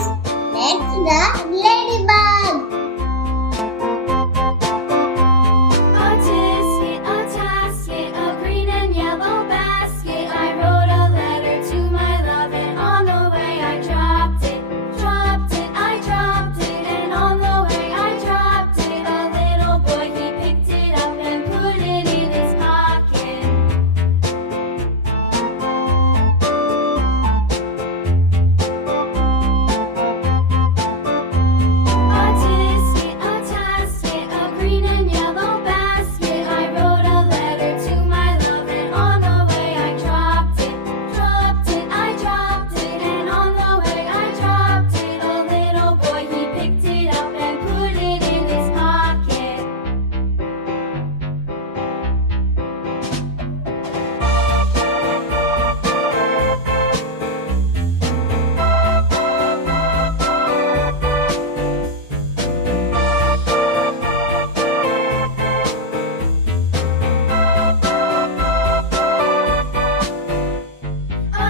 friends, let's the ladybug. A tasket, a green and yellow basket. I wrote a letter to my love, and on the way I dropped it. I dropped it, and on the way I dropped it. A little boy, he picked it up and put it in his pocket. A tasket, a green and yellow basket. I wrote a letter to my love, and on the way I dropped it. I dropped it, and on the way I dropped it. A little boy, he picked it up and put it in his pocket. A